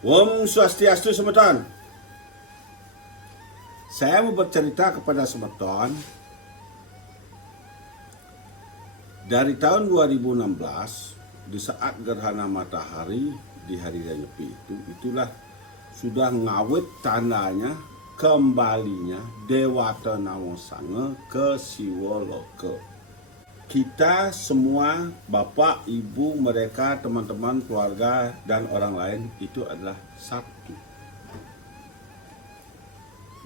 Om Swastiastu Semeton. Saya mau bercerita kepada Semeton dari tahun 2016 di saat gerhana matahari di hari raya Nyepi itulah sudah ngawet tandanya kembalinya Dewata Nawasanga ke Siwoloka. Kita semua, bapak, ibu, mereka, teman-teman, keluarga, dan orang lain itu adalah satu,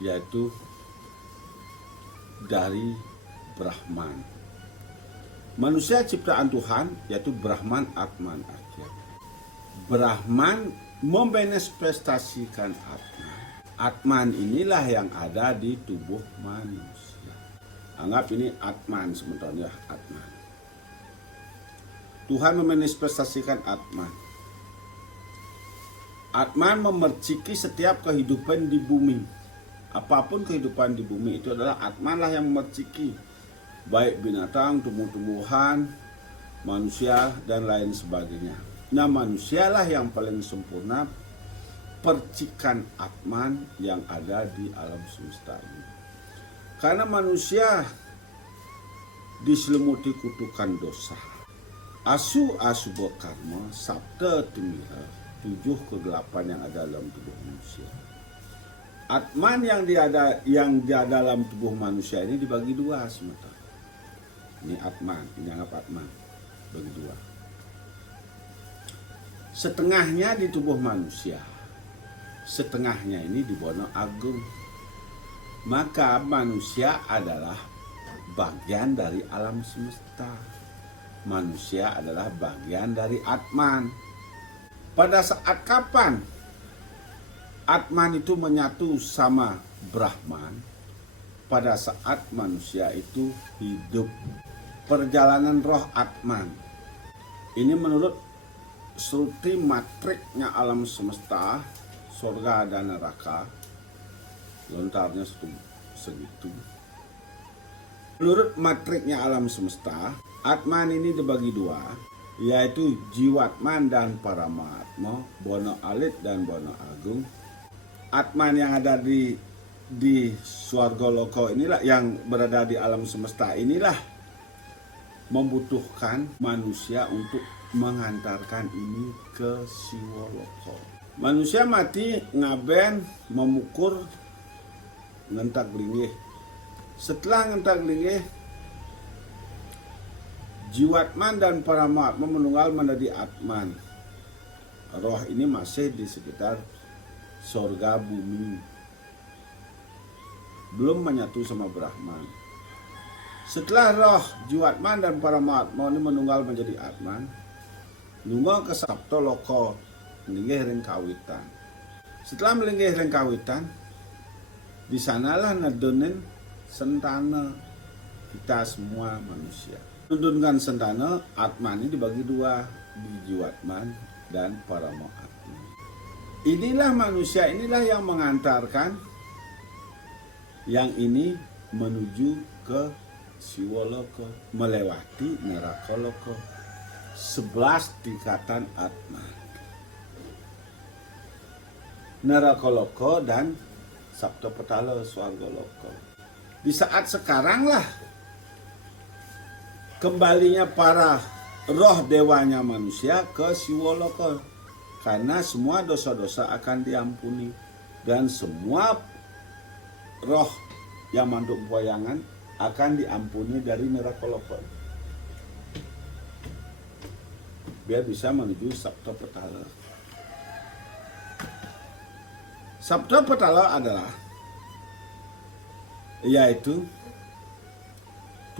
yaitu dari Brahman. Manusia ciptaan Tuhan, yaitu Brahman, Atman, Akhir. Brahman memanifestasikan Atman. Atman inilah yang ada di tubuh manusia. Anggap ini Atman sebenarnya, Atman. Tuhan memanifestasikan Atman. Atman memerciki setiap kehidupan di bumi. Apapun kehidupan di bumi itu adalah Atman lah yang memerciki. Baik binatang, tumbuh-tumbuhan, manusia, dan lain sebagainya. Nah, manusialah yang paling sempurna percikan Atman yang ada di alam semesta ini. Karena manusia diselimuti kutukan dosa. Asu karma, sabda timira, 7 ke 8 yang ada dalam tubuh manusia. Atman yang di dalam tubuh manusia ini dibagi dua sementara. Ini Atman, ini anggap Atman, bagi dua. Setengahnya di tubuh manusia, setengahnya ini di Bono Agung. Maka manusia adalah bagian dari alam semesta. Manusia adalah bagian dari Atman. Pada saat kapan Atman itu menyatu sama Brahman? Pada saat manusia itu hidup. Perjalanan roh Atman. Ini menurut Sruti matriknya alam semesta, surga dan neraka. Lontarnya segitu. Menurut matriknya alam semesta, Atman ini dibagi dua, yaitu Jiwatman dan Paramatma, Bono Alit dan Bono Agung. Atman yang ada di Swargaloka inilah, yang berada di alam semesta inilah membutuhkan manusia untuk mengantarkan ini ke Siwoloka. Manusia mati ngaben memukur ngentak linggih. Setelah ngentak linggih, Jiwatman dan Paramatma menunggal menjadi Atman. Roh ini masih di sekitar sorga bumi, belum menyatu sama Brahman. Setelah roh Jiwatman dan Paramatma ini menunggal menjadi Atman, nunggal ke Sabta Loko, melinggih ring kawitan. Setelah melinggih ring kawitan, di sanalah nedonin sentana kita semua manusia. Nedunkan sentana Atman ini dibagi dua, di Jiwatman dan Paramatma. Inilah manusia, inilah yang mengantarkan yang ini menuju ke Siwoloka, melewati Nerakoloka. 11 tingkatan Atman. Nerakoloka dan Saptapetala Swargaloka. Di saat sekarang lah kembalinya para roh dewanya manusia ke Siwoloka, karena semua dosa-dosa akan diampuni dan semua roh yang manduk boyangan akan diampuni dari Nerakoloka, biar bisa menuju Saptapetala. Saptapetala adalah yaitu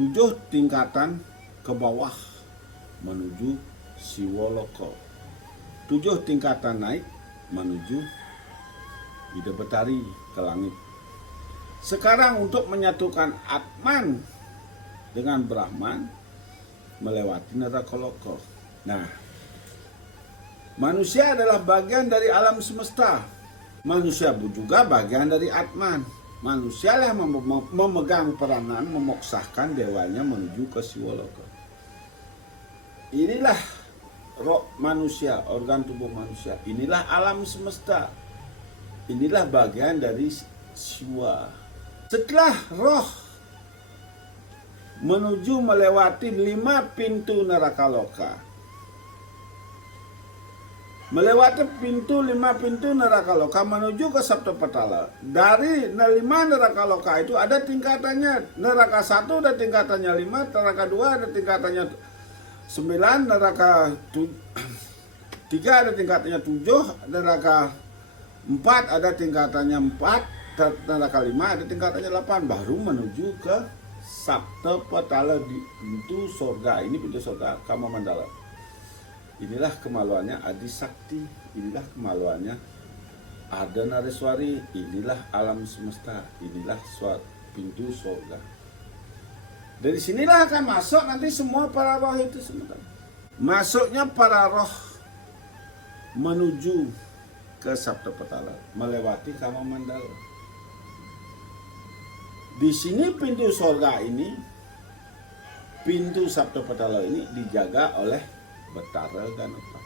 7 tingkatan ke bawah menuju Siwoloka. 7 tingkatan naik menuju Bidadari ke langit. Sekarang untuk menyatukan Atman dengan Brahman melewati Nerakoloka. Nah, manusia adalah bagian dari alam semesta. Manusia juga bagian dari Atman. Manusia lah memegang peranan memoksahkan dewanya menuju ke Siwoloka. Inilah roh manusia, organ tubuh manusia. Inilah alam semesta. Inilah bagian dari jiwa. Setelah roh menuju melewati 5 pintu neraka loka. Melewati 5 pintu neraka loka menuju ke Saptapetala. Dari 5 neraka loka itu ada tingkatannya. Neraka 1 ada tingkatannya 5, neraka 2 ada tingkatannya 9, neraka 3 ada tingkatannya 7, neraka 4 ada tingkatannya 4, neraka 5 ada tingkatannya 8, baru menuju ke Saptapetala di pintu surga. Ini pintu surga Kama Mandala. Inilah kemaluannya Adi Sakti, inilah kemaluannya Ada Nareswari, inilah alam semesta, inilah suatu pintu surga. Dari sinilah akan masuk nanti semua para roh itu sebentar. Masuknya para roh menuju ke Saptapetala, melewati Kama Mandala. Di sini pintu surga ini, pintu Saptapetala ini dijaga oleh Betara Ganapati.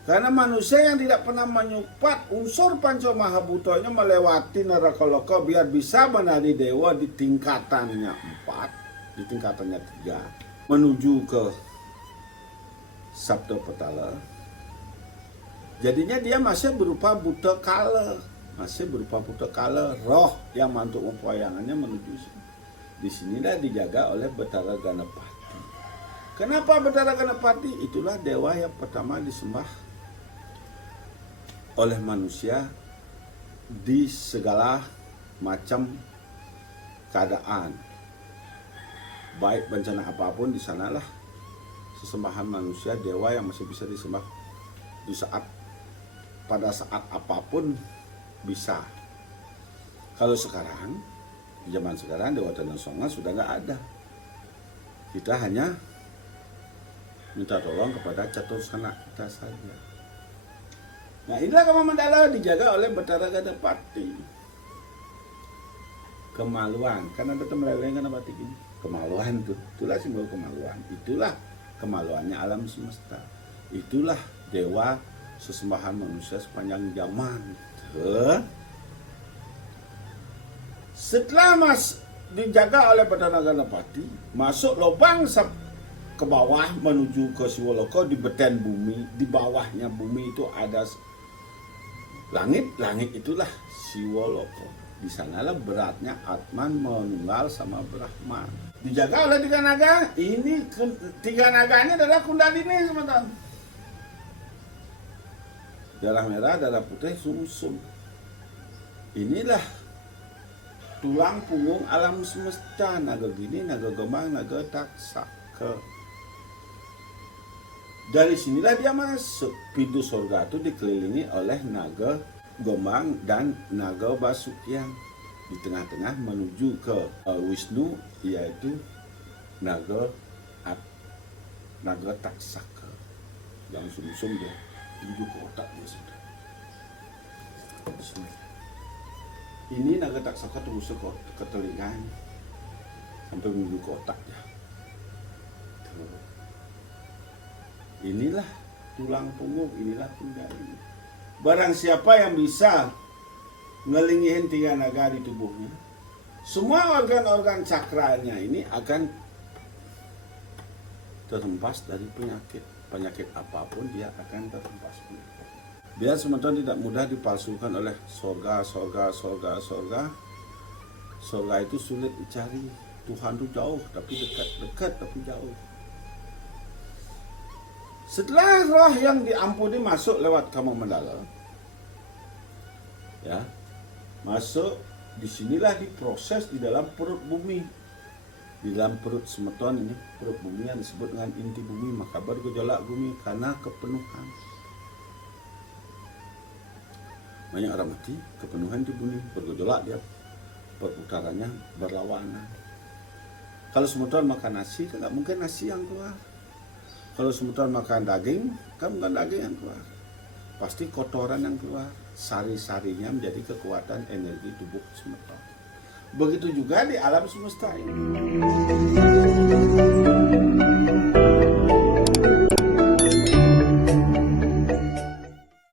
Karena manusia yang tidak pernah menyupat unsur Panca Mahabhutanya melewati neraka loka biar bisa menjadi dewa di tingkatannya 4, di tingkatannya 3 menuju ke Saptapetala. Jadinya dia masih berupa buta kala, roh yang mantuk mempoyangannya menuju sini. Di sinilah dijaga oleh Betara Ganapati. Kenapa Betara Ganapati? Itulah dewa yang pertama disembah oleh manusia di segala macam keadaan. Baik bencana apapun, di sanalah sesembahan manusia, dewa yang masih bisa disembah pada saat apapun bisa. Kalau sekarang, di zaman sekarang Dewa Danau Songa sudah nggak ada. Kita hanya minta tolong kepada Catursana kita saja. Nah, inilah Kama Mandala dijaga oleh Betara Ganapati. Kemaluan, karena ada meleleng Ganapati ini. Kemaluan tuh, itulah simbol kemaluan. Itulah kemaluannya alam semesta. Itulah dewa sesembahan manusia sepanjang zaman. Setelah dijaga oleh Betara Ganapati, masuk lubang ke bawah menuju ke Siwoloka di beten bumi. Di bawahnya bumi itu ada langit, itulah Siwoloka. Di sanalah beratnya Atman menunggal sama Brahma. Dijaga oleh 3 naga. Ini 3 naganya adalah Kundalini, teman-teman. Darah merah, darah putih, sumsum. Inilah tulang punggung alam semesta. Naga Gini, naga Gembang, naga Taksaka. Dari sinilah dia masuk. Pintu surga itu dikelilingi oleh naga Gembang dan naga Basukyang. Di tengah-tengah menuju ke Wisnu, yaitu naga Taksaka. Yang sumsum dia menuju ke otak dia sudah. Ini naga Taksaka terus ke telinga sampai menuju ke otaknya. Inilah tulang punggung, inilah Kundalini. Barang siapa yang bisa ngelingihin 3 naga di tubuhnya, semua organ-organ cakranya ini akan terhempas dari penyakit apapun, dia akan terhempas. Biar sementara tidak mudah dipalsukan oleh surga. Surga itu sulit dicari. Tuhan itu jauh tapi dekat tapi jauh. Setelah roh yang diampuni masuk lewat Kama Mandala, ya, masuk disinilah diproses di dalam perut bumi, di dalam perut semeton ini, perut bumi yang disebut dengan inti bumi, maka bergejolak bumi karena kepenuhan. Banyak orang mati, kepenuhan di bumi, bergejolak dia, perputarannya berlawanan. Kalau semeton makan nasi, kan nggak mungkin nasi yang keluar. Kalau semeton makan daging, kan bukan daging yang keluar. Pasti kotoran yang keluar. Sari-sarinya menjadi kekuatan energi tubuh semeton. Begitu juga di alam semesta ini.